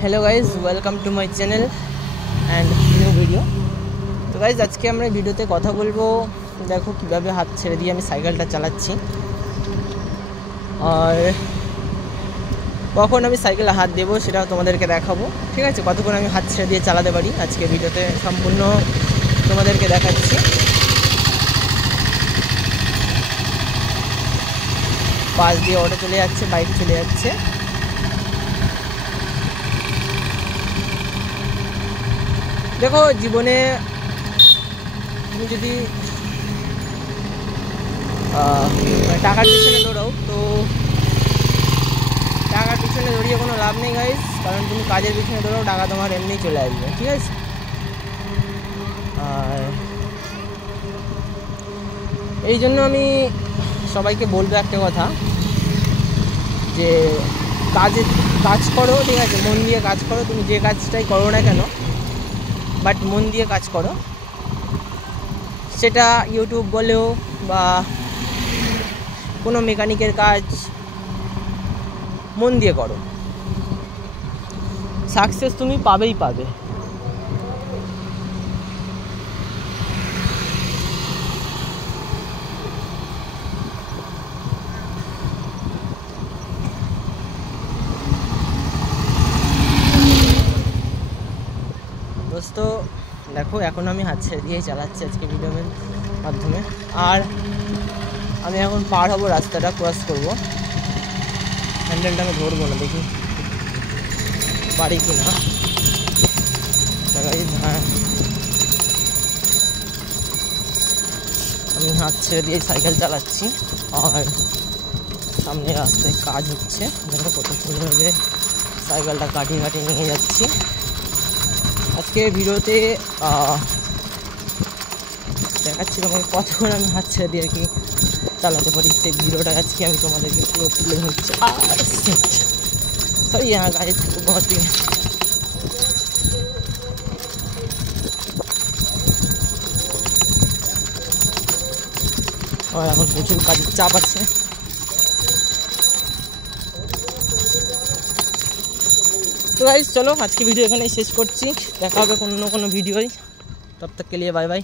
Hello guys welcome to my channel and new video. तो guys आज के আমরা ভিডিওতে কথা বলবো দেখো কিভাবে হাত ছেড়ে দিয়ে আমি সাইকেলটা চালাচ্ছি আর কখন আমি সাইকেলে হাত দেব সেটাও তোমাদেরকে দেখাবো। ঠিক আছে, কতক্ষণ আমি হাত ছেড়ে দিয়ে চালাতে পারি আজকে ভিডিওতে সম্পূর্ণ তোমাদেরকে দেখাচ্ছি। পাশ দিয়ে অটো চলে যাচ্ছে, বাইক চলে যাচ্ছে। देखो जीवने तुम यदि टाकार पिछने दौड़ाओ तो टाकार पिछने दौड़िए कोनो लाभ नहीं गाइस, कारण तुम काजेर पिछने दौड़ाओ टाका तुम्हार एमनी चले आसबे। ठीक है, এই জন্য আমি সবাইকে বলবো একটা কথা যে কাজ করো। ঠিক আছে, মন দিয়ে কাজ করো, তুমি যে কাজটাই করো না কেন বাট মন দিয়ে কাজ করো। সেটা ইউটিউব বলেও বা কোনো মেকানিকের কাজ মন দিয়ে করো, সাকসেস তুমি পাবেই পাবে। दोस्तो देखो এখন আমি হাত ছেড়ে দিয়ে চালাচ্ছি আজকে ভিডিওর মাধ্যমে। আর আমি এখন পার হব, রাস্তাটা ক্রস করব। হ্যান্ডেলটা আমি ধরবো না, দেখি পারি কি না। হ্যাঁ, আমি হাত ছেড়ে দিয়ে সাইকেল চালাচ্ছি আর সামনে রাস্তায় কাজ হচ্ছে। দেখো কত সুন্দরভাবে সাইকেলটা কাটিয়ে কাটিয়ে নিয়ে যাচ্ছি। আজকে ভিডিওতে দেখাচ্ছি তোমাকে কতক্ষণ আমি হাত ছেড়ে দিয়ে আর কি চালাতে পারি, সেই ভিডিওটা আজকে আমি তোমাদেরকে পুরো তুলে ধরছি। সরি यहाँ गाड़ी बहुत ही और এখন প্রচুর কাজের চাপ আছে। तो गाइस चलो आज की वीडियो एखाने शेष करছি, দেখা হবে কোনো ভিডিওই। तब तक के लिए बाय बाय।